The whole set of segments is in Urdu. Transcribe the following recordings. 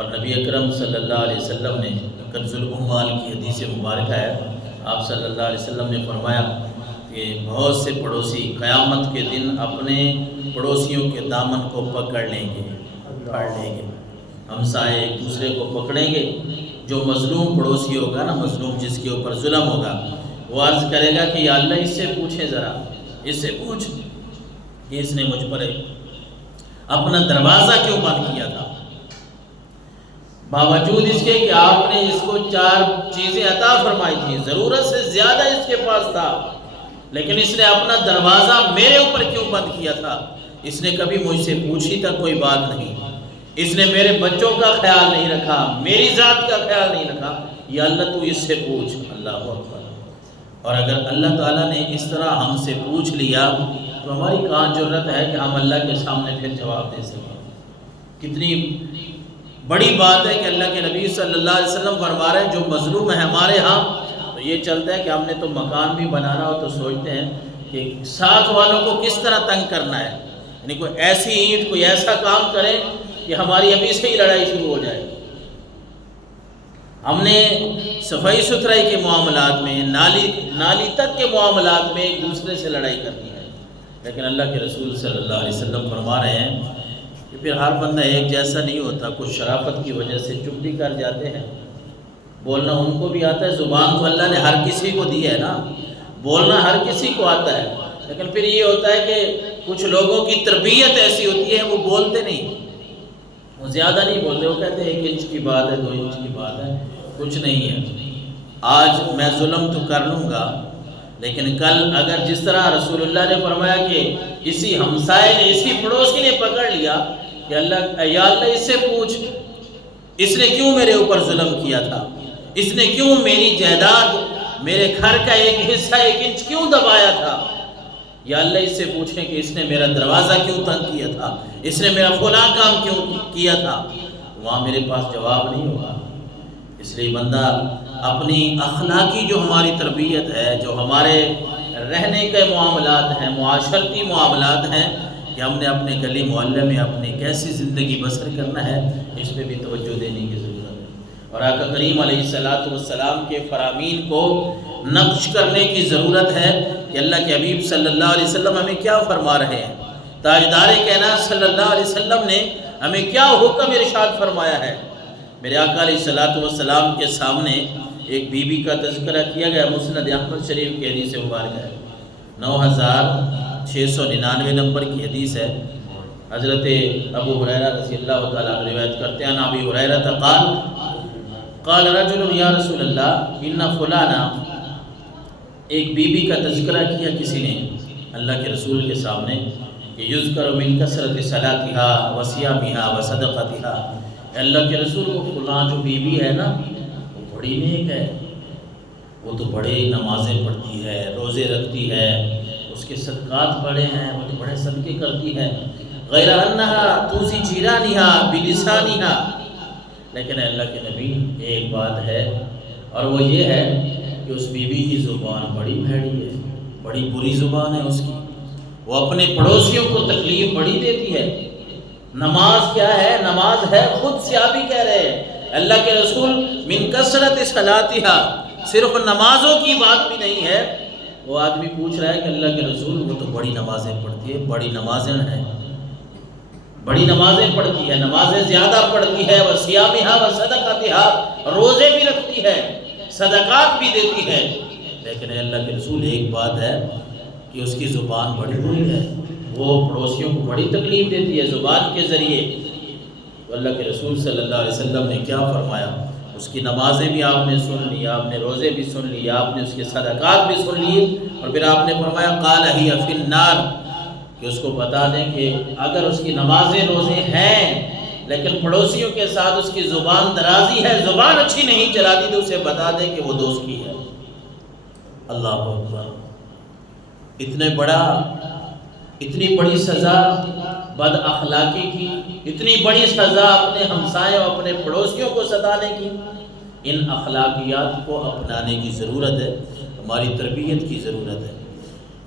اور نبی اکرم صلی اللہ علیہ وسلم نے کنز الاموال کی حدیث مبارکہ ہے، آپ صلی اللہ علیہ وسلم نے فرمایا کہ بہت سے پڑوسی قیامت کے دن اپنے پڑوسیوں کے دامن کو پکڑ لیں گے، ہمسائے ایک دوسرے کو پکڑیں گے۔ جو مظلوم پڑوسی ہوگا نا، مظلوم جس کے اوپر ظلم ہوگا، وہ عرض کرے گا کہ یا اللہ اس سے پوچھیں، ذرا اس سے پوچھ کہ اس نے مجھ پر اپنا دروازہ کیوں بند کیا تھا، باوجود اس کے کہ آپ نے اس کو 4 چیزیں عطا فرمائی تھی، ضرورت سے زیادہ اس کے پاس تھا، لیکن اس نے اپنا دروازہ میرے اوپر کیوں بند کیا تھا؟ اس نے کبھی مجھ سے پوچھی تک کوئی بات نہیں، اس نے میرے بچوں کا خیال نہیں رکھا، میری ذات کا خیال نہیں رکھا، یا اللہ تو اس سے پوچھ۔ اللہ اکبر۔ اور اگر اللہ تعالیٰ نے اس طرح ہم سے پوچھ لیا تو ہماری کہاں جرت ہے کہ ہم اللہ کے سامنے پھر جواب دے سکیں؟ کتنی بڑی بات ہے کہ اللہ کے نبی صلی اللہ علیہ وسلم فرما رہے ہیں جو مظلوم ہے ہمارے ہاں، تو یہ چلتا ہے کہ ہم نے تو مکان بھی بنانا ہو تو سوچتے ہیں کہ ساتھ والوں کو کس طرح تنگ کرنا ہے، یعنی کوئی ایسی اینٹ، کوئی ایسا کام کریں کہ ہماری ابھی سے ہی لڑائی شروع ہو جائے۔ ہم نے صفائی ستھرائی کے معاملات میں، نالی تک کے معاملات میں ایک دوسرے سے لڑائی کرنی ہے، لیکن اللہ کے رسول صلی اللہ علیہ وسلم فرما رہے ہیں کہ پھر ہر بندہ ایک جیسا نہیں ہوتا، کچھ شرافت کی وجہ سے چپ بھی کر جاتے ہیں، بولنا ان کو بھی آتا ہے، زبان تو اللہ نے ہر کسی کو دی ہے نا، بولنا ہر کسی کو آتا ہے، لیکن پھر یہ ہوتا ہے کہ کچھ لوگوں کی تربیت ایسی ہوتی ہے وہ بولتے نہیں، وہ زیادہ نہیں بولتے، وہ کہتے ہیں 1 انچ کی بات ہے، 2 انچ کی بات ہے، کچھ نہیں ہے۔ آج میں ظلم تو کر لوں گا، لیکن کل اگر جس طرح رسول اللہ نے فرمایا کہ اسی ہمسائے نے، اسی پڑوسی نے پکڑ لیا کہ یا اللہ اس سے پوچھ، اس نے کیوں میرے اوپر ظلم کیا تھا، اس نے کیوں میری جائیداد، میرے گھر کا ایک حصہ 1 انچ کیوں دبایا تھا، یا اللہ اس سے پوچھیں کہ اس نے میرا دروازہ کیوں تنگ کیا تھا، اس نے میرا فلاں کام کیوں کیا تھا، وہاں میرے پاس جواب نہیں ہوگا۔ اس لیے بندہ اپنی اخلاقی جو ہماری تربیت ہے، جو ہمارے رہنے کے معاملات ہیں، معاشرتی معاملات ہیں، کہ ہم نے اپنے گلی محلے میں اپنی کیسی زندگی بسر کرنا ہے، اس پہ بھی توجہ دینے کی ضرورت ہے، اور آقا کریم علیہ السلام کے فرامین کو نقش کرنے کی ضرورت ہے کہ اللہ کے حبیب صلی اللہ علیہ وسلم ہمیں کیا فرما رہے ہیں، تاجدار کائنات صلی اللہ علیہ وسلم نے ہمیں کیا حکم ارشاد فرمایا ہے۔ میرے آقا علیہ السلام کے سامنے ایک بی بی کا تذکرہ کیا گیا، مسند احمد شریف کی حدیث مبارکہ ہے، 9699 نمبر کی حدیث ہے۔ حضرت ابو ہریرہ رضی اللہ تعالیٰ عنہ روایت کرتے ہیں، ابی ہریرہ قال رجل یا رسول اللہ ان فلانا، ایک بی بی کا تذکرہ کیا کسی نے اللہ کے رسول کے سامنے کہ یذکر من کثرت صلاتها وصیامها وصدقتها، اللہ کے رسول کو فلاں جو بی بی ہے نا وہ بڑی نیک ہے، وہ تو بڑے نمازیں پڑھتی ہے، روزے رکھتی ہے، اس کے صدقات بڑے ہیں، وہ تو بڑے صدقے کرتی ہے، غیر انہا توسی جیرانہا بلسانہا، لیکن اللہ کے نبی ایک بات ہے اور وہ یہ ہے کہ اس بی بی کی زبان بڑی بھیڑی ہے، بڑی بری زبان ہے اس کی، وہ اپنے پڑوسیوں کو تکلیف بڑی دیتی ہے۔ نماز کیا ہے؟ نماز ہے، خود سیابی کہہ رہے ہیں اللہ کے رسول من کثرت صلاتہا، صرف نمازوں کی بات بھی نہیں ہے، وہ آدمی پوچھ رہا ہے کہ اللہ کے رسول وہ تو بڑی نمازیں پڑھتی ہے، بڑی نمازیں ہیں، بڑی نمازیں پڑھتی ہے، نمازیں زیادہ پڑھتی ہے، وصیامہا وصدقتہا، روزے بھی رکھتی ہے، صدقات بھی دیتی ہے، لیکن اللہ کے رسول ایک بات ہے کہ اس کی زبان بڑی بری ہے، وہ پڑوسیوں کو بڑی تکلیف دیتی ہے زبان کے ذریعے۔ تو اللہ کے رسول صلی اللہ علیہ وسلم نے کیا فرمایا؟ اس کی نمازیں بھی آپ نے سن لی، آپ نے روزے بھی سن لی، آپ نے اس کے صدقات بھی سن لی، اور پھر آپ نے فرمایا قال ہی فی النار، کہ اس کو بتا دیں کہ اگر اس کی نمازیں روزے ہیں لیکن پڑوسیوں کے ساتھ اس کی زبان درازی ہے، زبان اچھی نہیں چلاتی، تو اسے بتا دیں کہ وہ دوست کی ہے۔ اللہ اکبر۔ اتنی بڑی سزا بد اخلاقی کی، اتنی بڑی سزا اپنے ہمسایوں، اپنے پڑوسیوں کو ستانے کی، ان اخلاقیات کو اپنانے کی ضرورت ہے، ہماری تربیت کی ضرورت ہے۔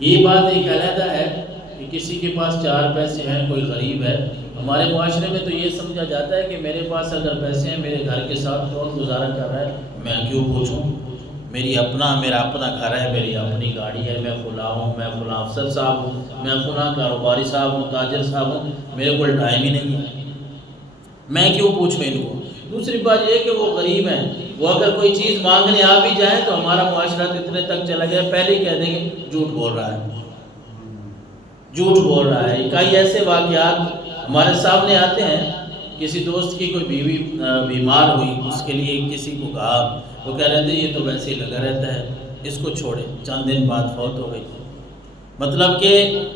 یہ بات ایک علیحدہ ہے کہ کسی کے پاس 4 پیسے ہیں، کوئی غریب ہے، ہمارے معاشرے میں تو یہ سمجھا جاتا ہے کہ میرے پاس اگر پیسے ہیں، میرے گھر کے ساتھ کون گزارا کر رہا ہے، میں کیوں پوچھوں؟ میرا اپنا گھر ہے، میری اپنی گاڑی ہے، میں فلاں ہوں، میں فلاں افسر صاحب ہوں، میں فلاں کاروباری صاحب ہوں، تاجر صاحب ہوں، میرے کو ٹائم ہی نہیں ہے، میں کیوں پوچھوں ان کو؟ دوسری بات یہ کہ وہ غریب ہیں، وہ اگر کوئی چیز مانگنے آ بھی جائیں تو ہمارا معاشرہ اتنے تک چلا گیا، پہلے ہی کہہ دیں گے جھوٹ بول رہا ہے، جھوٹ بول رہا ہے۔ کئی ایسے واقعات ہمارے سامنے آتے ہیں، کسی دوست کی کوئی بیوی بیمار ہوئی، اس کے لیے کسی کو کہا، وہ کہہ رہے تھے یہ تو ویسے ہی لگا رہتا ہے، اس کو چھوڑے، چند دن بعد فوت ہو گئی۔ مطلب کہ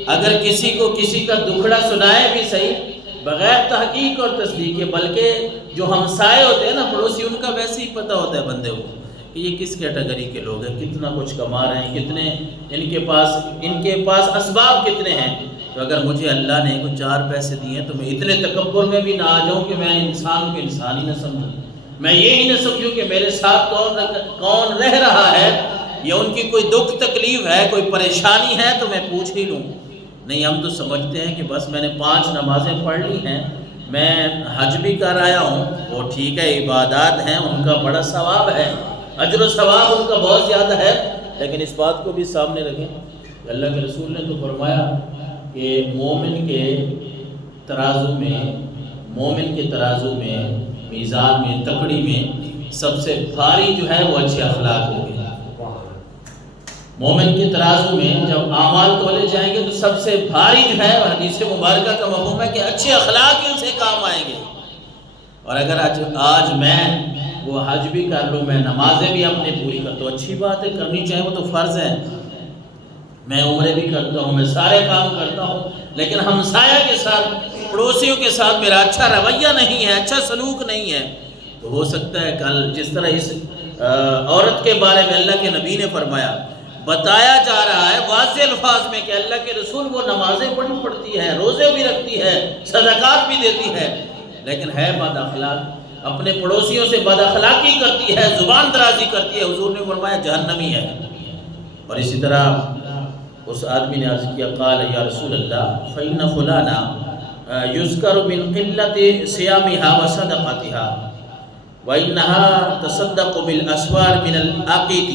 اگر کسی کو کسی کا دکھڑا سنائے بھی صحیح، بغیر تحقیق اور تصدیق کے، بلکہ جو ہمسائے ہوتے ہیں نا، پڑوسی، ان کا ویسے ہی پتہ ہوتا ہے بندے کو کہ یہ کس کیٹیگری کے لوگ ہیں، کتنا کچھ کما رہے ہیں، کتنے ان کے پاس اسباب کتنے ہیں۔ تو اگر مجھے اللہ نے کوئی 4 پیسے دیے تو میں اتنے تکبر میں بھی نہ آ جاؤں کہ میں انسان کو انسان ہی نہ سمجھوں، میں یہ ہی نہ سمجھوں کہ میرے ساتھ کون رہ رہا ہے، یا ان کی کوئی دکھ تکلیف ہے، کوئی پریشانی ہے تو میں پوچھ ہی لوں۔ نہیں، ہم تو سمجھتے ہیں کہ بس میں نے 5 نمازیں پڑھ لی ہیں، میں حج بھی کر آیا ہوں، وہ ٹھیک ہے، عبادات ہیں، ان کا بڑا ثواب ہے، اجر و ثواب ان کا بہت زیادہ ہے، لیکن اس بات کو بھی سامنے رکھیں کہ اللہ کے رسول نے تو فرمایا کہ مومن کے ترازو میں میزان میں، تکڑی میں سب سے بھاری جو ہے وہ اچھے اخلاق ہوں گے۔ مومن کے ترازو میں جب اعمال تولے جائیں گے تو سب سے بھاری جو ہے، حدیث مبارکہ کا مفہوم ہے کہ اچھے اخلاق ہی اسے کام آئیں گے۔ اور اگر آج میں وہ حج بھی کر لوں، میں نمازیں بھی اپنے پوری کر، تو اچھی بات ہے، کرنی چاہیے، وہ تو فرض ہے، میں عمرے بھی کرتا ہوں، میں سارے کام کرتا ہوں، لیکن ہمسایہ کے ساتھ، پڑوسیوں کے ساتھ میرا اچھا رویہ نہیں ہے، اچھا سلوک نہیں ہے، تو ہو سکتا ہے کل جس طرح اس عورت کے بارے میں اللہ کے نبی نے فرمایا، بتایا جا رہا ہے واضح الفاظ میں کہ اللہ کے رسول وہ نمازیں پڑھتی ہے، روزے بھی رکھتی ہے، صدقات بھی دیتی ہے، لیکن ہے بد اخلاق، اپنے پڑوسیوں سے بد اخلاقی کرتی ہے، زبان درازی کرتی ہے، حضور نے فرمایا جہنمی ہے۔ اور اسی طرح اس آدمی نے عرض کیا، قال یا رسول اللہ فإن فلانا یذکر من قلت صیامها وصدقاتها وإنها تصدق بالاسوار من العقیق۔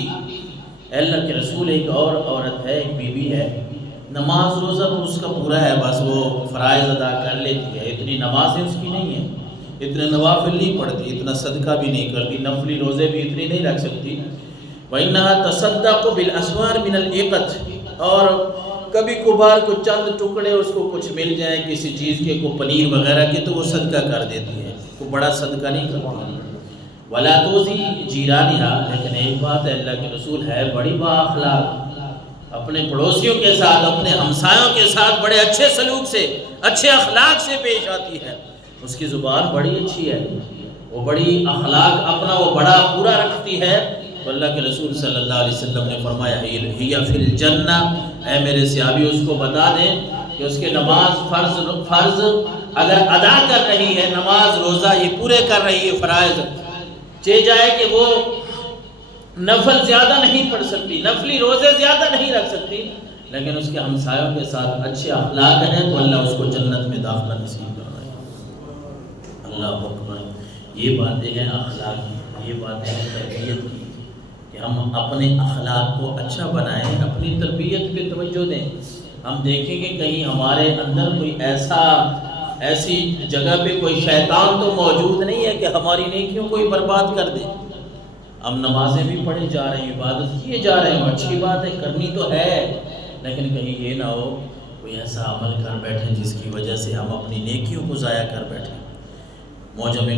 اللہ کے رسول، ایک اور عورت ہے، ایک بیوی ہے، نماز روزہ تو اس کا پورا ہے، بس وہ فرائض ادا کر لیتی ہے، اتنی نمازیں اس کی نہیں ہیں، اتنے نوافل نہیں پڑھتی، اتنا صدقہ بھی نہیں کرتی، نفلی روزے بھی اتنی نہیں رکھ سکتی۔ وَإِنَّهَا تَصَدَّقُ بِالْأَسْوَارِ مِنَ الْعِقَةِ، اور کبھی کبھار کو چند ٹکڑے اس کو کچھ مل جائیں کسی چیز کے، کو پنیر وغیرہ کے، تو وہ صدقہ کر دیتی ہے، کوئی بڑا صدقہ نہیں کرتی۔ وَلَا تُؤْذِي جِيرَانِهَا، لیکن ایک بات ہے، اللہ کے رسول ہے بڑی با اخلاق، اپنے پڑوسیوں کے ساتھ، اپنے ہمسایوں کے ساتھ بڑے اچھے سلوک سے، اچھے اخلاق سے پیش آتی ہے، اس کی زبان بڑی اچھی ہے، وہ بڑی اخلاق اپنا وہ بڑا پورا رکھتی ہے۔ تو اللہ کے رسول صلی اللہ علیہ وسلم نے فرمایا، ہی فی الجنہ، اے میرے صحابی اس کو بتا دیں کہ اس کے نماز فرض اگر ادا کر رہی ہے، نماز روزہ یہ پورے کر رہی ہے فرائض، چاہے جائے کہ وہ نفل زیادہ نہیں پڑھ سکتی، نفلی روزے زیادہ نہیں رکھ سکتی، لیکن اس کے ہمسایوں کے ساتھ اچھے اخلاق ہیں تو اللہ اس کو جنت میں داخلہ نصیب کرائے۔ اللہ اکبر۔ یہ باتیں ہیں اخلاق کی، یہ باتیں ہیں تربیت کی، کہ ہم اپنے اخلاق کو اچھا بنائیں، اپنی تربیت پہ توجہ دیں۔ ہم دیکھیں کہ کہیں ہمارے اندر کوئی ایسی جگہ پہ کوئی شیطان تو موجود نہیں ہے کہ ہماری نیکیوں کو ہی برباد کر دے۔ ہم نمازیں بھی پڑھے جا رہے ہیں، عبادت کیے جا رہے ہیں، اچھی بات ہے، کرنی تو ہے، لیکن کہیں یہ نہ ہو کوئی ایسا عمل کر بیٹھیں جس کی وجہ سے ہم اپنی نیکیوں کو ضائع کر بیٹھیں۔ معجم